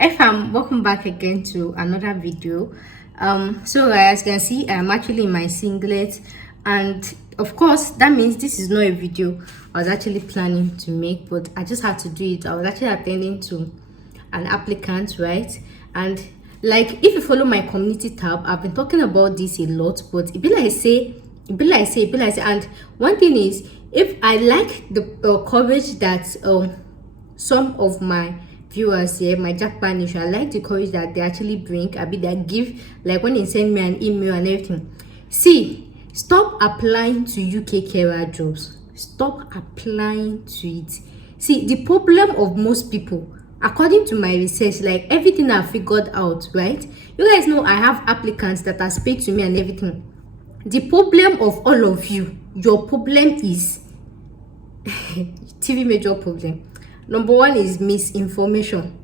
Welcome back again to another video. So as you can see, I'm actually in my singlet, and of course that means this is not a video I was actually planning to make, but I just had to do it. I was actually attending to an applicant, right? And like, if you follow my community tab, I've been talking about this a lot, but it be like say. And one thing is, if I like the courage that some of my viewers here, my Japanese, I like the courage that they actually bring. I mean, they give, like when they send me an email and everything. See, stop applying to UK career jobs. Stop applying to it. See, the problem of most people, according to my research, like everything I figured out, right? You guys know I have applicants that are paid to me and everything. The problem of all of you, your problem is TV major problem. Number one is misinformation.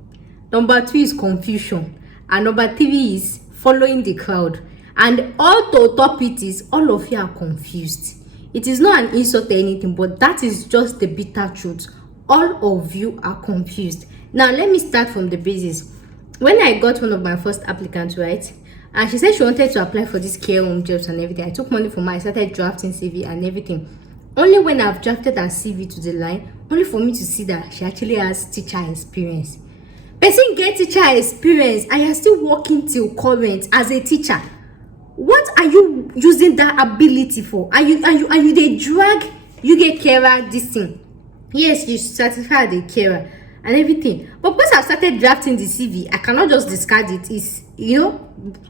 Number two is confusion. And number three is following the crowd. And all to top it is all of you are confused. It is not an insult or anything, but that is just the bitter truth. All of you are confused. Now let me start from the basis. When I got one of my first applicants, right, and she said she wanted to apply for this care home jobs and everything, I took money from her. I started drafting CV and everything. Only when I've drafted her CV to the line, only for me to see that she actually has teacher experience. Person get teacher experience and you're still working till current as a teacher. What are you using that ability for? Are you they drag you get carer this thing? Yes, you certify the carer and everything. But because I've started drafting the CV, I cannot just discard it. It's,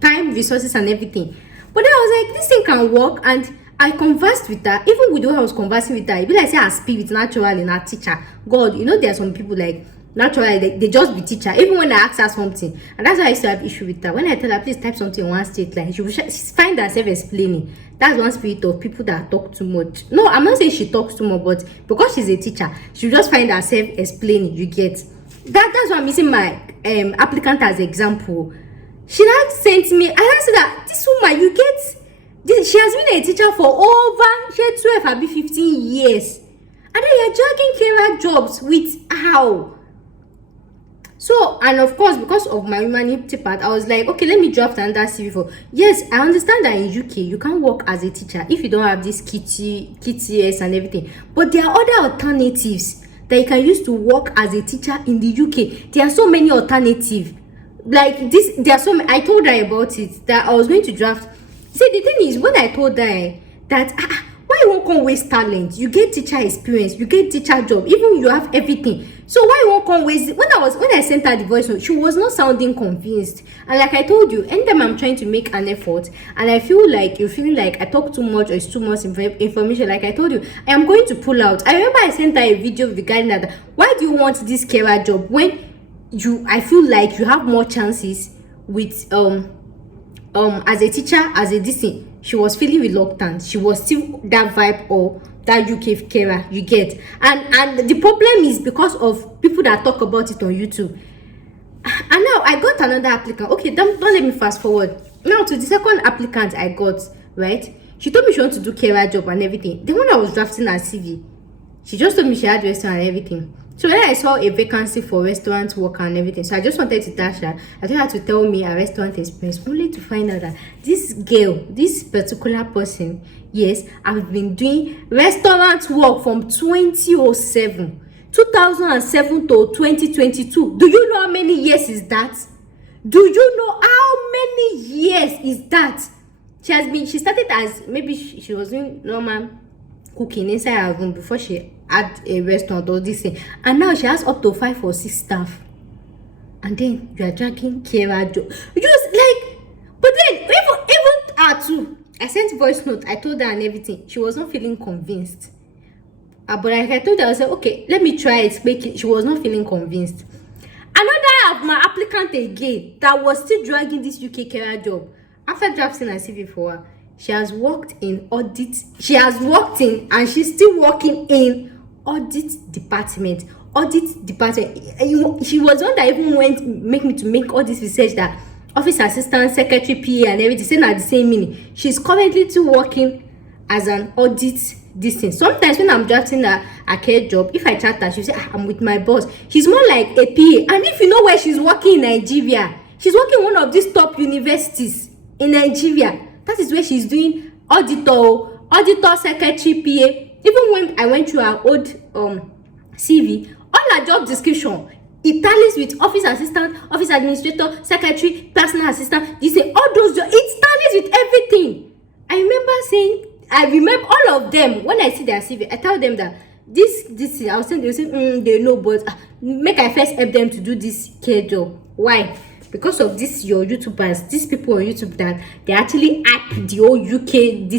time, resources and everything. But then I was like, this thing can work, and I conversed with her. Even with the way I was conversing with her, it be like say her spirit naturally in her teacher. God, there are some people like naturally they just be teacher. Even when I ask her something, and that's why I used to have issue with her. When I tell her please type something in one state line, she find herself explaining. That's one spirit of people that talk too much. No, I'm not saying she talks too much, but because she's a teacher, she just find herself explaining. You get that? That's why I'm using my applicant as example. She now sent me, and I said that this woman, you get. She has been a teacher for over 12 or 15 years. And then you're dragging career jobs with how? So, and of course, because of my humanity part, I was like, okay, let me draft another CV for. Yes, I understand that in UK, you can't work as a teacher if you don't have this KTS and everything. But there are other alternatives that you can use to work as a teacher in the UK. There are so many alternatives. Like this, there are so many. I told her about it, that I was going to draft. See, the thing is, when I told her that why you won't come waste talent? You get teacher experience, you get teacher job, even you have everything. So why you won't come waste? When I sent her the voice note, she was not sounding convinced. And like I told you, anytime I'm trying to make an effort, and I feel like you're feeling like I talk too much or it's too much information, like I told you, I am going to pull out. I remember I sent her a video regarding that. Why do you want this career job when I feel like you have more chances with as a teacher, as a DC? She was feeling reluctant. She was still that vibe or that UK carer, you get. And the problem is because of people that talk about it on YouTube. And now I got another applicant. Okay, don't let me fast forward. Now to the second applicant I got, right? She told me she wants to do carer job and everything. Then when I was drafting her CV, she just told me she had restaurant and everything. So when I saw a vacancy for restaurant worker and everything, so I just wanted to dash her. I told her to tell me a restaurant experience, only to find out that this girl, this particular person, yes, I've been doing restaurant work from 2007 to 2022. Do you know how many years is that? Do you know how many years is that? She started as, maybe she was doing normal cooking inside her room before she had a restaurant or this thing, and now she has up to 5 or 6 staff, and then you are dragging carer job. Just like, but then even her too, I sent voice note, I told her and everything. She was not feeling convinced. But like I told her, I said, okay, let me try explaining. She was not feeling convinced. Another of my applicant again that was still dragging this UK carer job. After drafting her CV for her, she has worked in audit. She has worked in, and she's still working in audit department. She was one that even make me to make all this research that office assistant, secretary, PA, and everything, saying at the same meaning. She's currently still working as an audit this thing. Sometimes when I'm drafting a care job, if I chat her, she'll say, I'm with my boss. She's more like a PA. And if you know where she's working in Nigeria, she's working in one of these top universities in Nigeria. That is where she's doing auditor, secretary, PA. Even when I went through her old CV, all her job description, it tallies with office assistant, office administrator, secretary, personal assistant. You say all those jobs, it tallies with everything. I remember all of them. When I see their CV, I tell them that this I was saying, they say they know, but make I first help them to do this care job. Why? Because of this, your YouTubers, these people on YouTube, that they actually hype the whole UK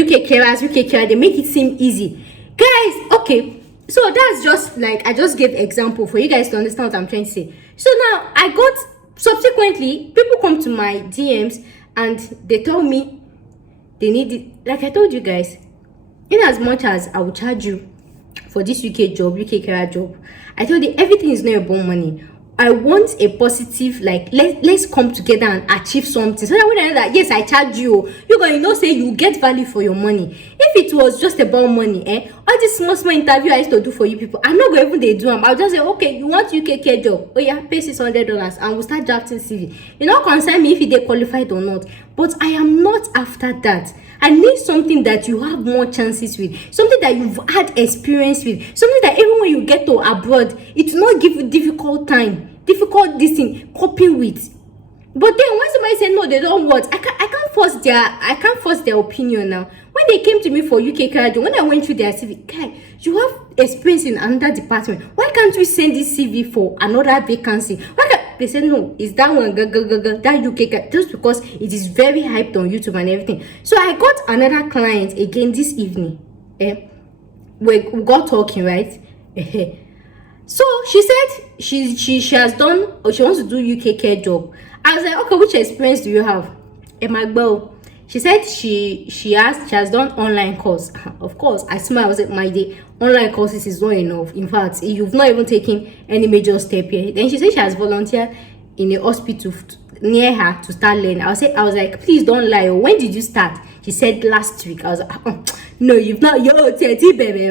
UK carers, they make it seem easy, guys. Okay, so that's just like, I just gave example for you guys to understand what I'm trying to say. So now I got, subsequently, people come to my DMs and they tell me they need it. Like I told you guys, in as much as I will charge you for this UK carer job, I told you everything is not about money. I want a positive, like, let's come together and achieve something. So that when I know that, yes, I charge you, you're going to say you get value for your money. If it was just about money, all this small interview I used to do for you people, I'm not going to even they do them. I'll just say, okay, you want UK care job? Oh yeah, pay $600 and we'll start drafting CV. You don't concern me if they qualified or not. But I am not after that. I need something that you have more chances with, something that you've had experience with, something that even when you get to abroad, it will not give you difficult this thing coping with. But then when somebody say no, they don't want, I can't force their opinion now. When they came to me for UK career, when I went through their CV, guy, you have experience in another department. Why can't we send this CV for another vacancy? Why can't they say no? It's that one, that UK career, just because it is very hyped on YouTube and everything. So I got another client again this evening. We got talking, right? So she said she has done, or she wants to do UK care job. I was like, okay, which experience do you have? Emagbo. She said she has done online course. Of course, I smile. I was like, my day, online courses is not enough. In fact, you've not even taken any major step here. Then she said she has volunteered in a hospital near her to start learning. I was like, please don't lie. When did you start? She said last week. I was like, no, you've not. Yo, baby,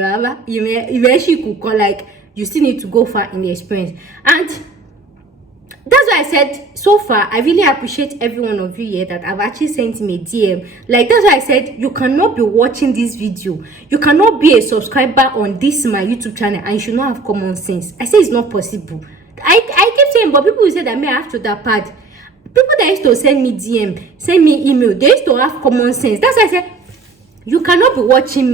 you actually could call, like, you still need to go far in the experience. And that's why I said, so far, I really appreciate every one of you here that have actually sent me a DM. Like, that's why I said, you cannot be watching this video. You cannot be a subscriber on this, my YouTube channel, and you should not have common sense. I say it's not possible. I keep saying, but people will say that may have to that part. People that used to send me DM, send me email, they used to have common sense. That's why I said, you cannot be watching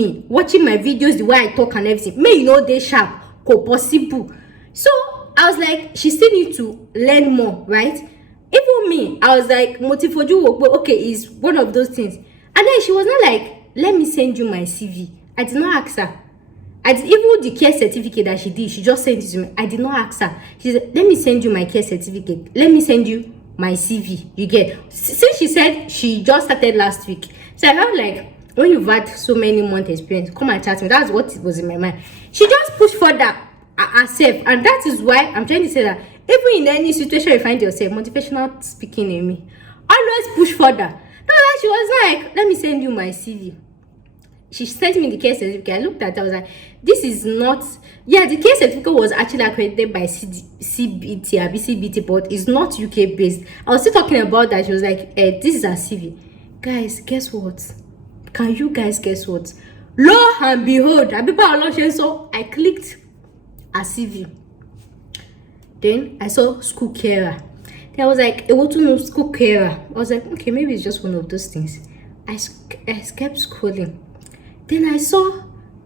my videos, the way I talk and everything. May you know they sharp, possible. So I was like, she still need to learn more, right? Even me, I was like, motifoju, okay, is one of those things. And then she was not like, let me send you my CV. I did not ask her. Even the care certificate that she did, she just sent it to me. I did not ask her. She said, let me send you my care certificate. Let me send you my CV. You get? Since she said she just started last week. So I felt like, when you've had so many months experience, come and chat me. That's what it was in my mind. She just pushed further herself, and that is why I'm trying to say that even in any situation you find yourself, motivational speaking in me, always push further. No, she was like, let me send you my CV. She sent me the care certificate. I looked at it, I was like, this is not, yeah, the care certificate was actually accredited by CBT or BCBT, but it's not UK based. I was still talking about that. She was like, this is a CV. Guys, guess what? Can you guys guess what? Lo and behold, so I clicked a CV. Then I saw school carer. Then I was like, I want to know school carer. I was like, okay, maybe it's just one of those things. I kept scrolling. Then I saw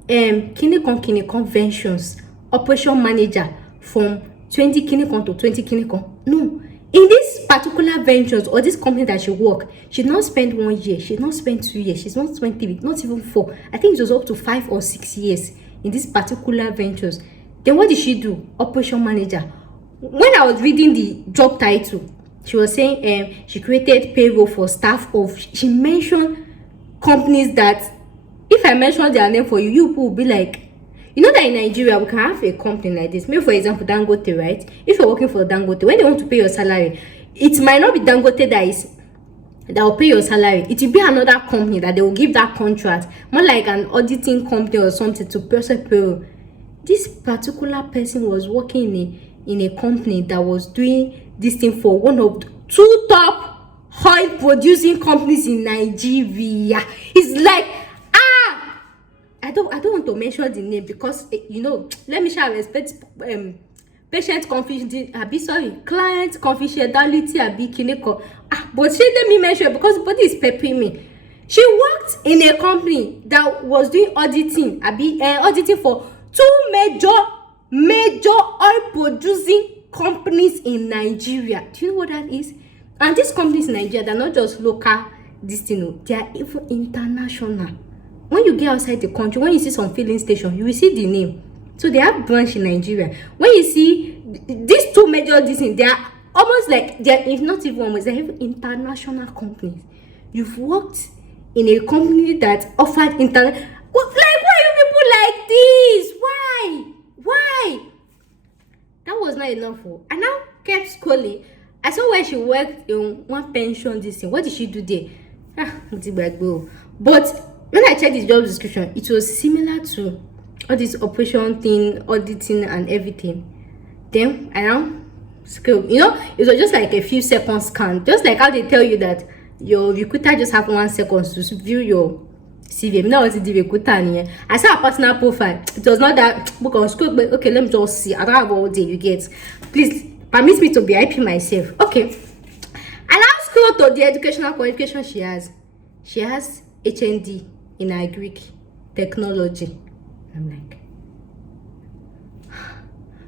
Kinikon conventions, operation manager from 20 Kinikon to 20 Kinikon. No, in this particular ventures or this company that she work, she did not spend 1 year, she did not spend 2 years, she's not spent 3, not even 4. I think it was up to 5 or 6 years in this particular ventures. Then what did she do? Operation manager. When I was reading the job title, she was saying she created payroll for staff of, she mentioned companies that, if I mention their name for you, you will be like, you know that in Nigeria, we can have a company like this. Maybe, for example, Dangote, right? If you're working for Dangote, when they want to pay your salary, it might not be Dangote that is that will pay your salary. It will be another company that they will give that contract, more like an auditing company or something, to process payroll. This particular person was working in a company that was doing this thing for one of the 2 top oil producing companies in Nigeria. It's like, I don't want to mention the name because let me shall respect patient confidentiality, client confidentiality, kineko. But she let me mention because body is peppering me. She worked in a company that was doing auditing, auditing for 2 major oil producing companies in Nigeria. Do you know what that is? And these companies in Nigeria, they're not just local, they are even international. When you get outside the country, when you see some filling station, you will see the name. So they have branch in Nigeria. When you see these 2 major they are almost like, they're, if not even almost, they're even international companies. You've worked in a company that offered internet. Like, why are you people like this? Why? That was not enough. I now kept scrolling. I saw where she worked in one pension. This thing. What did she do there? But when I checked the job description, it was similar to all this operation thing, auditing and everything. Then I now scroll. It was just like a few seconds scan. Just like how they tell you that your recruiter just have 1 second to view your CV. Now it's the recruiter. I saw a personal profile. It was not that book on scroll, but okay, let me just see. I don't have all day, you get. Please permit me to be IP myself. Okay. I now scroll to the educational qualification she has. She has HND in agric technology. I'm like,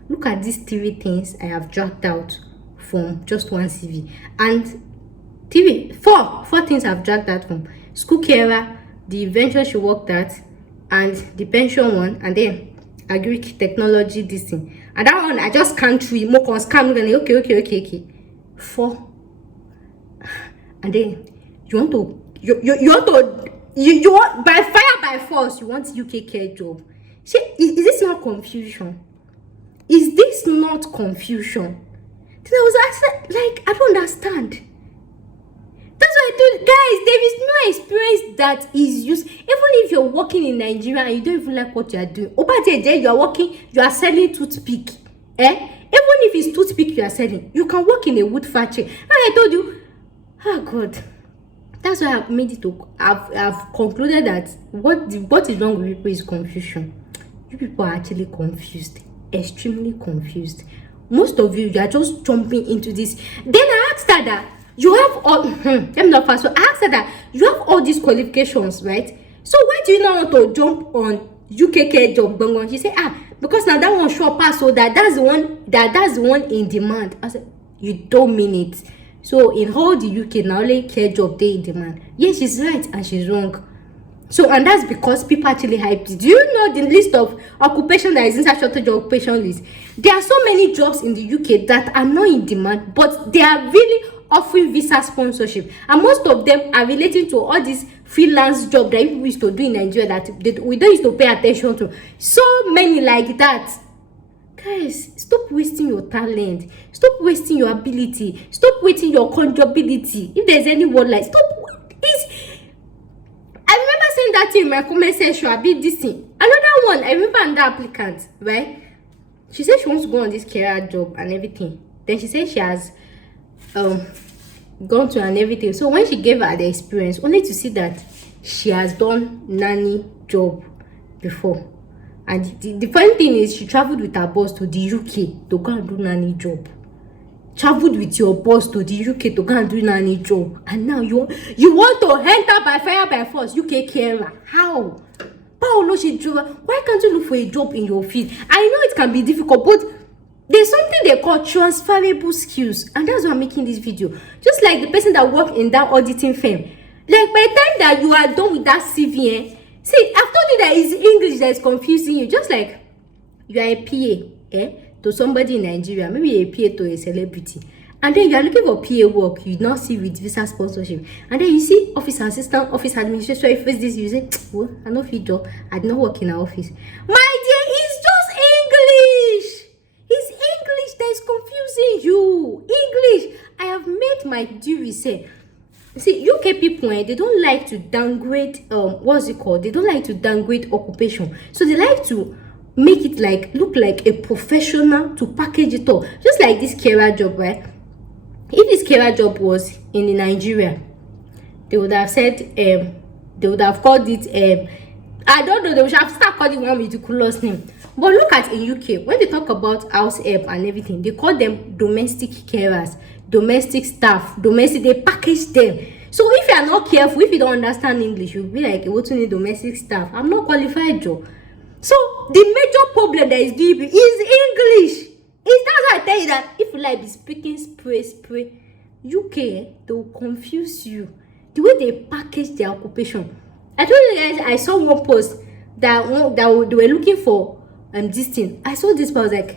look at these 3 things I have dragged out from just one CV. And four things I've dragged out from: school carer, the venture she worked at, and the pension one, and then agric technology, this thing. And that one I just can't read more on scam. Okay. 4. And then you want by fire by force, you want UK care job. Is this not confusion? Is this not confusion? Then I was asking, like, I don't understand. That's why I told guys, there is no experience that is used. Even if you're working in Nigeria and you don't even like what you are doing, over there you are working, you are selling toothpick. Even if it's toothpick you are selling, you can work in a wood factory. And I told you, oh God. That's why I've made it to. I've concluded that what is wrong with people is confusion. You people are actually confused, extremely confused. Most of you are just jumping into this. Then I asked her that you have all. Let me not fast. So I asked her that you have all these qualifications, right? So why do you not want to jump on UKK job? She said, because now that one sure pass, so that's the one in demand. I said, you don't mean it. So in all the UK now, only care job they in demand. Yes, she's right and she's wrong. So, and that's because people actually hyped it. Do you know the list of occupation that is inside shortage of occupation list? There are so many jobs in the UK that are not in demand, but they are really offering visa sponsorship. And most of them are relating to all these freelance jobs that people used to do in Nigeria that we don't used to pay attention to. So many like that. Guys, stop wasting your talent. Stop wasting your ability. Stop wasting your conjubility. If there's any word like stop. I remember saying that in my comment section, I be this thing. Another one, I remember another applicant, right? She said she wants to go on this career job and everything. Then she said she has gone to and everything. So when she gave her the experience, only to see that she has done nanny job before. And the funny thing is, she traveled with her boss to the UK to go and do nanny job. Traveled with your boss to the UK to go and do nanny job. And now you want to enter by fire by force UK carer. How? Paolo, why can't you look for a job in your field? I know it can be difficult, but there's something they call transferable skills. And that's why I'm making this video. Just like the person that worked in that auditing firm. Like by the time that you are done with that CV, see, I've told you that it's English that is confusing you. Just like you are a PA, to somebody in Nigeria, maybe a PA to a celebrity, and then you are looking for PA work, you not see with visa sponsorship, and then you see office assistant, office administrator. If it's this, you say, well, I know fit job, I did not work in our office. My dear, it's just English. It's English that is confusing you. English. I have made my due research. See, UK people, they don't like to downgrade, what's it called? They don't like to downgrade occupation. So they like to make it like look like a professional, to package it all. Just like this carer job, right? If this carer job was in Nigeria, they would have said, they would have called it, I don't know, they would have started calling one ridiculous name. But look at in UK, when they talk about house help and everything, they call them domestic carers, domestic staff, domestic, they package them. So if you are not careful, if you don't understand English, you'll be like, what you need domestic staff? I'm not qualified, Joe. So the major problem that is deep is English. That's why I tell you that if you like be speaking spray, UK, they will confuse you. The way they package their occupation. I told you guys, I saw one post that they were looking for this thing. I saw this, but I was like,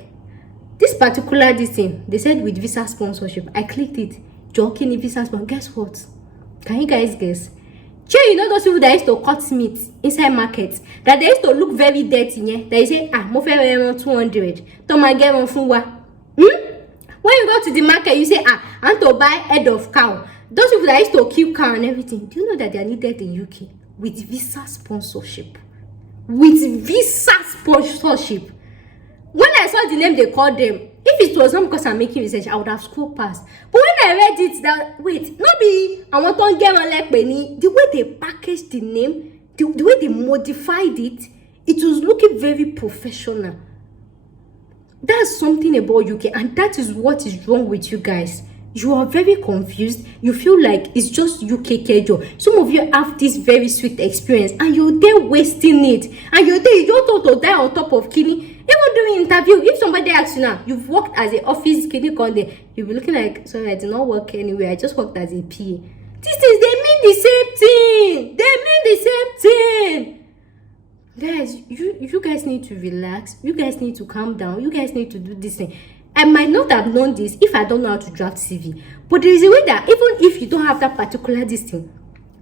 this particular this thing, they said with visa sponsorship. I clicked it. Joking visa sponsorship. Guess what? Can you guys guess? You know those people that used to cut meat inside markets, that they used to look very dirty, yeah? They say, mo fe 200. To my get one from what? When you go to the market, you say, I want to buy head of cow. Those people that used to kill cow and everything, do you know that they are needed in UK with visa sponsorship? With visa sponsorship. When I saw the name they called them, if it was not because I'm making research, I would have scrolled past. But when I read it, that wait, not be I want to get one like Benny. The way they packaged the name, the way they modified it, it was looking very professional. That's something about UK, and that is what is wrong with you guys. You are very confused. You feel like it's just UK casual. Some of you have this very sweet experience and you're there wasting it. And you're there, you don't want to die on top of killing. Even during interview, if somebody asks you now, you've worked as an office clinic on there, you'll be looking like, sorry, I did not work anywhere. I just worked as a PA. These things, they mean the same thing. They mean the same thing. Guys, you guys need to relax. You guys need to calm down. You guys need to do this thing. I might not have known this if I don't know how to draft CV. But there is a way that even if you don't have that particular thing,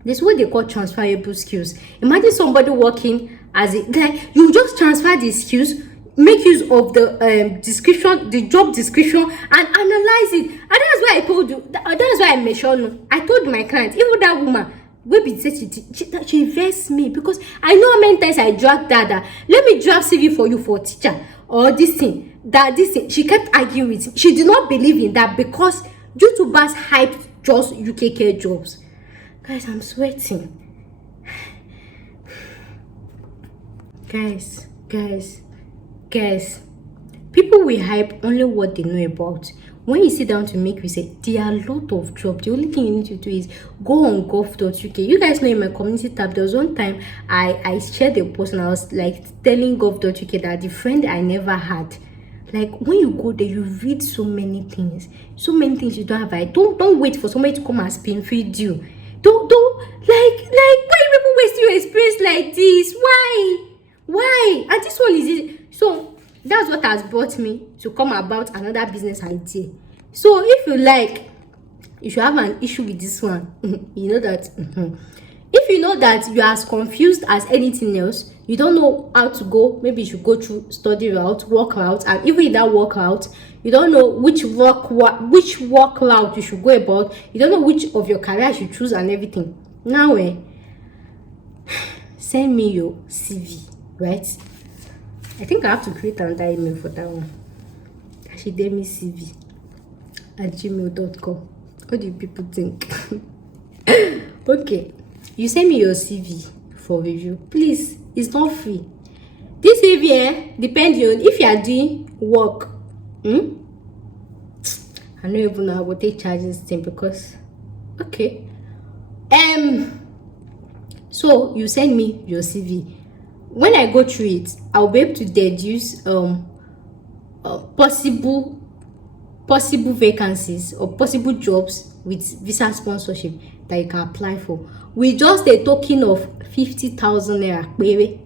there's what they call transferable skills. Imagine somebody working as a like you just transfer the skills, make use of the description, the job description, and analyze it. And that's why I told you. That's why I mentioned. I told my client, even that woman, she versed me because I know how many times I dragged that. Let me draft CV for you for teacher or this thing. This thing, she kept arguing with me. She did not believe in that because YouTubers hyped just UKK jobs. Guys, I'm sweating. Guys. People will hype only what they know about. When you sit down to make research, there are a lot of jobs. The only thing you need to do is go on gov.uk. You guys know in my community tab, there was one time I shared a post and I was like telling gov.uk that the friend I never had. Like when you go there, you read so many things you don't have. Right? Don't wait for somebody to come and spin feed you. Don't like why people waste your experience like this? Why? And this one is it. So that's what has brought me to come about another business idea. So if you like, if you have an issue with this one, you know that. If you know that you are as confused as anything else, you don't know how to go, maybe you should go through study route, work route, and even in that work route, you don't know which work route you should go about, you don't know which of your career you should choose and everything. Now, send me your CV, right? I think I have to create another email for that one. ashidemicv@gmail.com. What do you people think? Okay. You send me your CV for review. Please, it's not free. This CV, depends on if you are doing work. I don't even know how to take charges thing because okay. So you send me your CV. When I go through it, I'll be able to deduce possible vacancies or possible jobs with visa sponsorship that you can apply for with just a token of 50,000 naira, baby.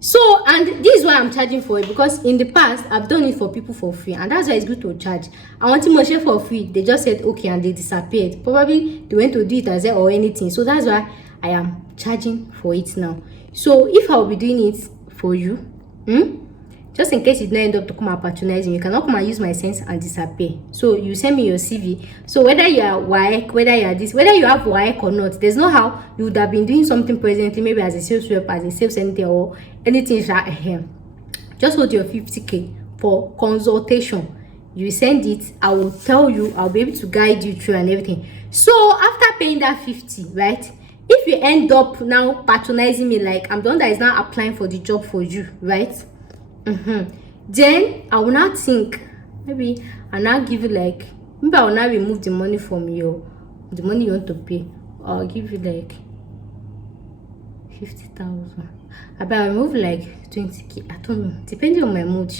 So, and this is why I'm charging for it, because in the past I've done it for people for free, and that's why it's good to charge. I want to share for free, they just said okay and they disappeared. Probably they went to do it as well or anything. So that's why I am charging for it now. So if I'll be doing it for you, just in case you don't end up to come and patronize me, you cannot come and use my sense and disappear. So you send me your CV. So whether you are WAEC, whether you are this, whether you have WAEC or not, there's no how you would have been doing something presently, maybe as a sales rep, as a sales anything or anything here. Just hold your 50k for consultation. You send it, I will tell you, I'll be able to guide you through and everything. So after paying that 50, right, if you end up now patronizing me like I'm the one that is now applying for the job for you, right, then I will not think, maybe I'll now give you like, maybe I will now remove the money from you, the money you want to pay. I'll give you like 50,000. I bet I'll remove like 20k. I don't know, depending on my mood.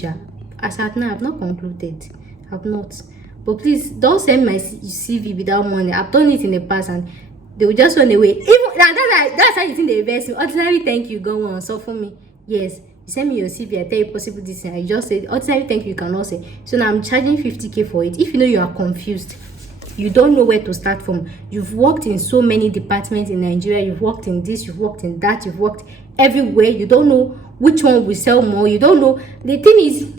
As at now, I've not concluded. I've not. But please don't send my CV without money. I've done it in the past and they will just run away. Even that's how you think they invest in. Ordinary thank you, go on, so for me. Yes, you send me your CV, I tell you possible this thing. I just said ordinary thank you cannot say. So now I'm charging 50k for it. If you know you are confused, you don't know where to start from. You've worked in so many departments in Nigeria. You've worked in this, you've worked in that, you've worked everywhere. You don't know which one will sell more. You don't know. The thing is,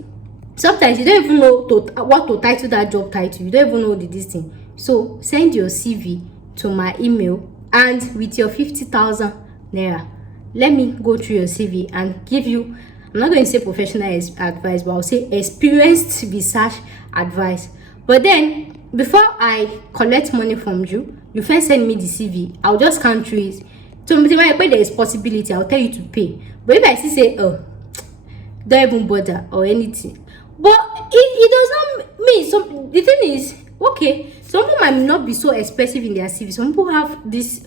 sometimes you don't even know what to title that job title. You don't even know this thing. So send your CV to my email, and with your 50,000 naira, let me go through your CV and give you, I'm not going to say professional advice, but I'll say experienced research advice. But then before I collect money from you, you first send me the CV. I'll just count through it. So when I pay, there is possibility, I'll tell you to pay. But if I still say, oh, don't even bother or anything, but it does not mean. So the thing is, okay, some people might not be so expressive in their CV. Some people have this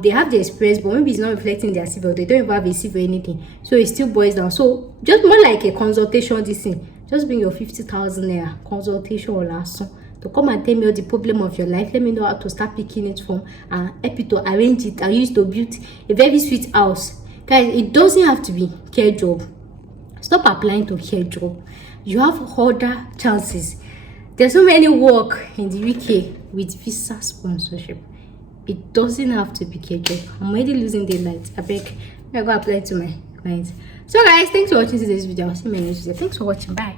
they have the experience, but maybe it's not reflecting their CV, or they don't even have a CV or anything. So it still boils down. So just more like a consultation, this thing. Just bring your 50,000 naira consultation or last to come and tell me all the problem of your life. Let me know how to start picking it from and help you to arrange it and use to build a very sweet house. Guys, it doesn't have to be care job. Stop applying to care job. You have other chances. There's so many work in the UK with visa sponsorship. It doesn't have to be care job. I'm already losing daylight. I beg, I go apply to my clients. So guys, thanks for watching today's video. I'll see you in my next video. Thanks for watching. Bye.